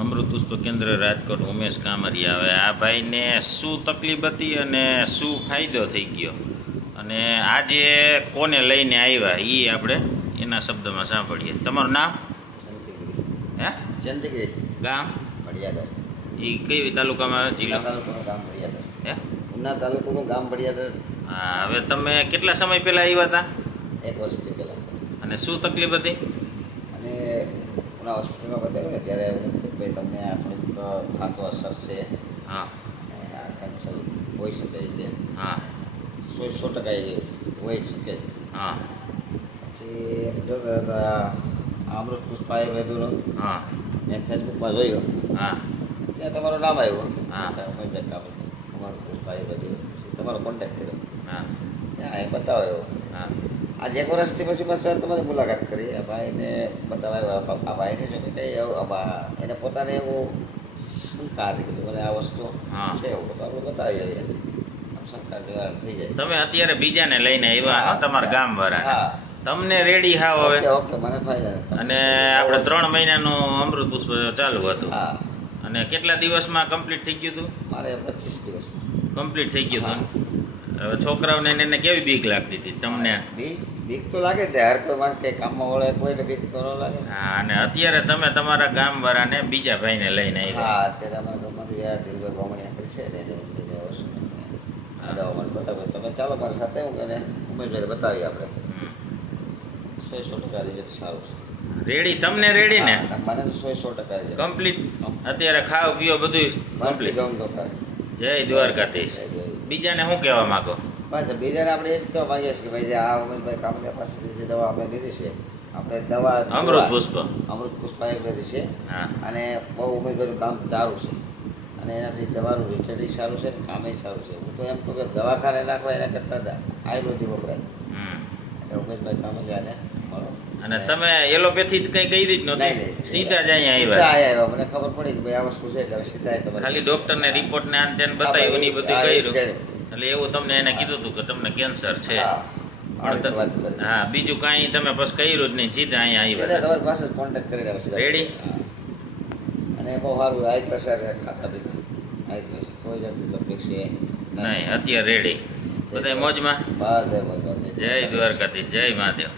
અમૃત પુષ્પ કેન્દ્ર રાજકોટ ઉમેશ કામરિયા. હવે આ ભાઈને શું તકલીફ હતી અને શું ફાયદો થઈ ગયો? અને આજે કોને લઈને આવ્યા? એ આપણે એના શબ્દમાં સાંભળીએ. તમારું નામ? હે? જયંતિગીરી. ગામ? એ કઈ તાલુકામાં? જિલ્લો? તાલુકાનું ગામ ભડિયાદર હે? ઉના તાલુકાનું ગામ ભડિયાદર હા હવે તમે કેટલા સમય પહેલાં આવ્યા હતા? એક વર્ષથી પહેલાં. અને શું તકલીફ હતી? અને ઉના હોસ્પિટલમાં બતાવ્યું ને ત્યારે એમને કીધું કે ભાઈ તમને આ થોડીક થાતો અસર છે. હા. અને આ કેન્સર હોઈ શકે છે હા. સો સો ટકા એ હોઈ શકે. હા. પછી જો અમૃત પુષ્પાએ વેદુનો હા. મેં ફેસબુકમાં જોયું. હા. ત્યાં તમારું નામ આવ્યું. હા. ઉમેશભાઈ કામ અમૃત પુષ્પાએ પછી તમારો કોન્ટેક્ટ કર્યો. હા. ત્યાં એ બતાવ્યો. હા. આજે એક વર્ષથી પછી બસ તમારી મુલાકાત કરી. આ ભાઈને બતાવ્યા આ ભાઈને જો કે કંઈ એને પોતાને એવું શંકા હતી કે મને આ વસ્તુ હા. છે એવું તો આપણે બતાવી જઈએ શંકા નિવારણ થઈ જાય. તમે અત્યારે બીજાને લઈને આવ્યા તમારા ગામ વાળા હા. તમને રેડી હાવ હવે. ઓકે મને ફાયદા અને આપણે ત્રણ મહિનાનું અમૃત પુષ્પ ચાલુ હતું. હા. અને કેટલા દિવસમાં કમ્પ્લીટ થઈ ગયું હતું? મારે પચીસ દિવસ કમ્પ્લીટ થઈ ગયું હતું. હવે છોકરાઓને એને કેવી બીક લાગતી હતી? તમને? બીક? બીક તો લાગે? ને હર કોઈ માણસ કઈ કામમાં વળે કોઈને બીક તો ન લાગે? હા અને અત્યારે તમે તમારા ગામ વાળાને બીજા ભાઈને લઈને આવ્યા. હા અત્યારે અમારા ગામમાંથી વ્યાજ ધીરુભાઈ ભમણિયા કરી છે દવા મને બતાવે. તમે ચાલો મારી સાથે હું એને ઉમેદવારી બતાવીએ આપણે. સો સો ટકા રિઝલ્ટ સારું છે. રેડી તમને રેડી ને? મને સો સો ટકા કમ્પ્લીટ અત્યારે ખાવ પીઓ બધું કમ્પ્લીટ ગમ તો કરે જય દ્વારકાધીશ. બીજાને શું કહેવા માંગો? બસ બીજાને આપણે એ જ કહેવા માંગીએ છીએ કે ભાઈ જે આ ઉમેશભાઈ કામલિયા પાસેથી જે દવા આપણે લીધી છે આપણે દવા અમૃત પુષ્પ. અમૃત પુષ્પ એક લીધી છે. અને બહુ ઉમેશભાઈનું કામ સારું છે. અને એનાથી દવાનું રિઝલ્ટ સારું છે ને કામે સારું છે. હું તો એમ કહું કે દવાખાને નાખવા એના કરતાં આયુર્વેદિક વપરાય. એટલે ઉમેદભાઈ કામલિયાને મળો. અને તમે એલોપેથી કઈ કઈ રીત નહીં નહોતી નહીં સીધા જ અહીંયા આવ્યા? આવ્યા. મને ખબર પડી કે ભાઈ આ વસ્તુ છે એટલે સીધા ખાલી ખાલી ડોક્ટરને રિપોર્ટ ને આન તેન બતાવ્યું ને બધું કર્યું. એટલે એવું તમને એને કીધું હતું કે તમને કેન્સર છે. હા બીજું કાંઈ તમે બસ કર્યું જ નહીં સીધા અહીંયા આવી તમારી પાસે જ કોન્ટેક્ટ કરી રહ્યા સીધા. રેડી. અને બહુ સારું હાઈ પ્રેશર ખાતા પીતા. હાઈ પ્રેશર કોઈ જાતની તકલીફ છે નહીં. અત્યારે રેડી બધા મોજમાં? જય દ્વારકાધીશ જય મહાદેવ.